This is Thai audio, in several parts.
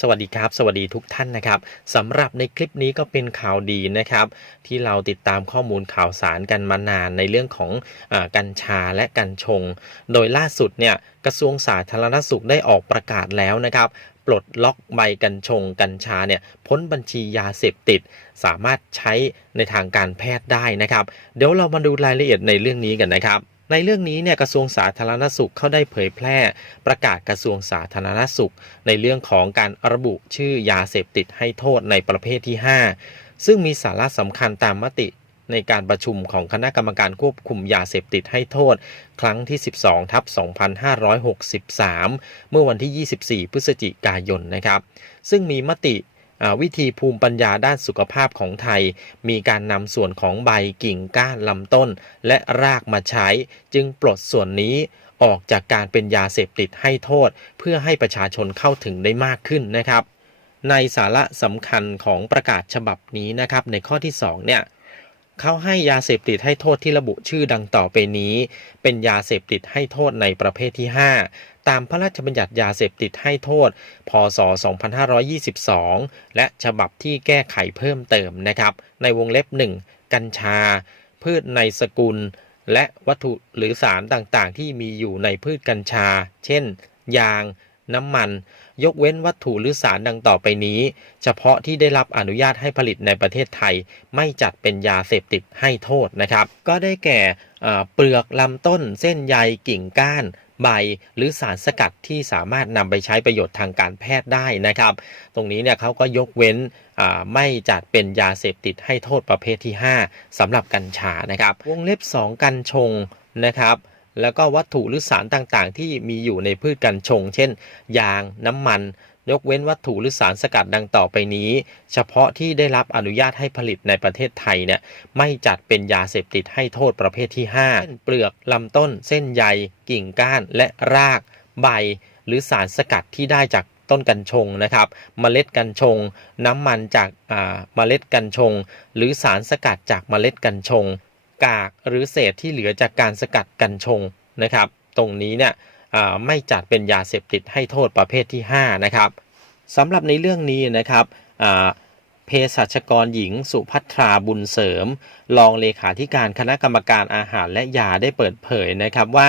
สวัสดีครับ สวัสดีทุกท่านนะครับสำหรับในคลิปนี้ก็เป็นข่าวดีนะครับ ที่เราติดตามข้อมูลข่าวสารกันมานานในเรื่องของอกัญชาและกัญชง โดยล่าสุดเนี่ยกระทรวงสาธารณสุขได้ออกประกาศแล้วนะครับปลดล็อกใบกัญชง กัญชาเนี่ยพ้นบัญชียาเสพติด สามารถใช้ในทางการแพทย์ได้นะครับ เดี๋ยวเรามาดูรายละเอียดในเรื่องนี้กันนะครับ ในเรื่องนี้เนี่ยกระทรวงสาธารณสุขเขาได้เผยแพร่ประกาศกระทรวงสาธารณสุข ในเรื่องของการระบุชื่อยาเสพติดให้โทษในประเภทที่ 5 ซึ่งมีสาระสำคัญตามมติในการประชุมของคณะกรรมการควบคุมยาเสพติดให้โทษ ครั้งที่ 12 ทับ 2563 เมื่อวันที่ 24 พฤศจิกายนนะครับ ซึ่งมีมติ วิธีภูมิปัญญาด้านสุขภาพของไทย มีการนำส่วนของใบกิ่งก้านลำต้น และรากมาใช้ จึงปลดส่วนนี้ออกจากการเป็นยาเสพติดให้โทษ เพื่อให้ประชาชนเข้าถึงได้มากขึ้นนะครับ ในสาระสำคัญของประกาศฉบับนี้นะครับ ในข้อที่2เนี่ยเขาให้ยาเสพติดให้โทษที่ระบุชื่อดังต่อไปนี้ เป็นยาเสพติดให้โทษในประเภทที่ 5 ตามพระราชบัญญัติยาเสพติดให้โทษ พศ 2522 และฉบับที่แก้ไขเพิ่มเติมนะครับ ในวงเล็บ 1 กัญชา พืชในสกุล และวัตถุหรือสารต่างๆ ที่มีอยู่ในพืชกัญชา เช่น ยาง น้ำมัน ยกเว้นวัตถุหรือสารดังต่อไปนี้ เฉพาะที่ได้รับอนุญาตให้ผลิตในประเทศไทย ไม่จัดเป็นยาเสพติดให้โทษนะครับ ก็ได้แก่เปลือกลำต้น เส้นใยกิ่งก้าน ใบ หรือสารสกัดที่สามารถนำไปใช้ประโยชน์ทางการแพทย์ได้นะครับ ตรงนี้เนี่ยเขาก็ยกเว้นไม่จัดเป็นยาเสพติดให้โทษประเภทที่ 5สำหรับกัญชานะครับ วงเล็บ 2 กัญชงนะครับแล้วก็วัตถุหรือสารต่างๆ ที่มีอยู่ในพืชกัญชง เช่น ยางน้ำมัน ยกเว้นวัตถุหรือสารสกัดดังต่อไปนี้ เฉพาะที่ได้รับอนุญาตให้ผลิตในประเทศไทยเนี่ยไม่จัดเป็นยาเสพติดให้โทษประเภทที่ 5 เช่นเปลือกลำต้น เส้นใย กิ่งก้านและราก ใบ หรือสารสกัดที่ได้จากต้นกัญชงนะครับเมล็ดกัญชง น้ำมันจากเมล็ดกัญชง หรือสารสกัดจากเมล็ดกัญชง กากหรือเศษที่เหลือจากการสกัดกัญชงนะครับ ตรงนี้เนี่ย ไม่จัดเป็นยาเสพติดให้โทษประเภทที่ 5 นะครับสำหรับในเรื่องนี้นะครับเภสัชกรหญิงสุภัทราบุญเสริม รองเลขาธิการคณะกรรมการอาหารและยาได้เปิดเผยนะครับว่า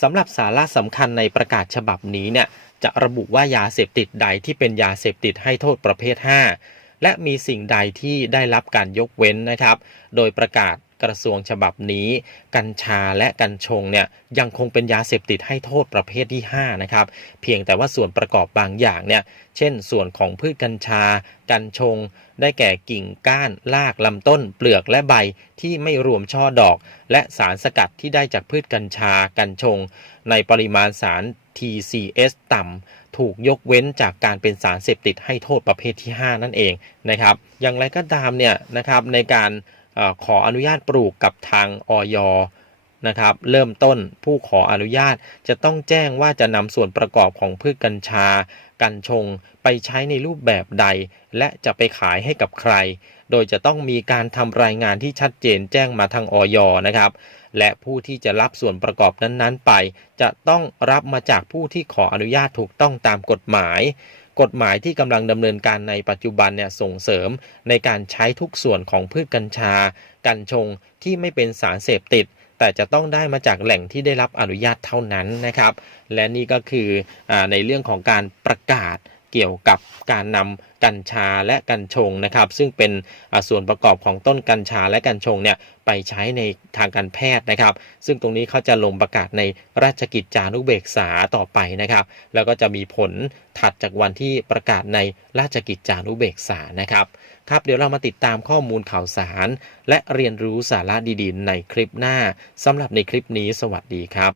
สำหรับสาระสำคัญในประกาศฉบับนี้เนี่ยจะระบุว่ายาเสพติดใดที่เป็นยาเสพติดให้โทษประเภท 5 และมีสิ่งใดที่ได้รับการยกเว้นนะครับ โดยประกาศ กระทรวงฉบับนี้ กัญชาและกัญชงเนี่ยยังคงเป็นยาเสพติดให้โทษประเภทที่ 5 นะครับ เพียงแต่ว่าส่วนประกอบบางอย่างเนี่ยเช่น ส่วนของพืชกัญชา กัญชง ได้แก่กิ่งก้านรากลำต้น เปลือกและใบที่ไม่รวมช่อดอก และสารสกัดที่ได้จากพืชกัญชา กัญชง ในปริมาณสาร TCS ต่ำถูกยกเว้นจากการเป็นสารเสพติดให้โทษประเภทที่ 5 นั่นเองนะครับ อย่างไรก็ตามเนี่ยนะครับในการ ขออนุญาตปลูกกับทางออยนะครับเริ่มต้นผู้ขออนุญาตจะต้องแจ้งว่าจะนำส่วนประกอบของพืชกัญชา กัญชง ไปใช้ในรูปแบบใด และจะไปขายให้กับใคร โดยจะต้องมีการทำรายงานที่ชัดเจนแจ้งมาทางออยนะครับ และผู้ที่จะรับส่วนประกอบนั้นๆไป จะต้องรับมาจากผู้ที่ขออนุญาตถูกต้องตามกฎหมาย กฎหมายที่กำลังดำเนินการในปัจจุบันเนี่ยส่งเสริมในการใช้ทุกส่วนของพืชกัญชา กัญชงที่ไม่เป็นสารเสพติด แต่จะต้องได้มาจากแหล่งที่ได้รับอนุญาตเท่านั้นนะครับ และนี่ก็คืออในเรื่องของการประกาศ เกี่ยวกับการนำกัญชาและกัญชงนะครับ ซึ่งเป็นส่วนประกอบของต้นกัญชาและกัญชงเนี่ยไปใช้ในทางการแพทย์นะครับ ซึ่งตรงนี้เขาจะลงประกาศในราชกิจจานุเบกษาต่อไปนะครับ แล้วก็จะมีผลถัดจากวันที่ประกาศในราชกิจจานุเบกษานะครับครับเดี๋ยวเรามาติดตามข้อมูลข่าวสาร และเรียนรู้สาระดีๆ ในคลิปหน้าสำหรับในคลิปนี้สวัสดีครับ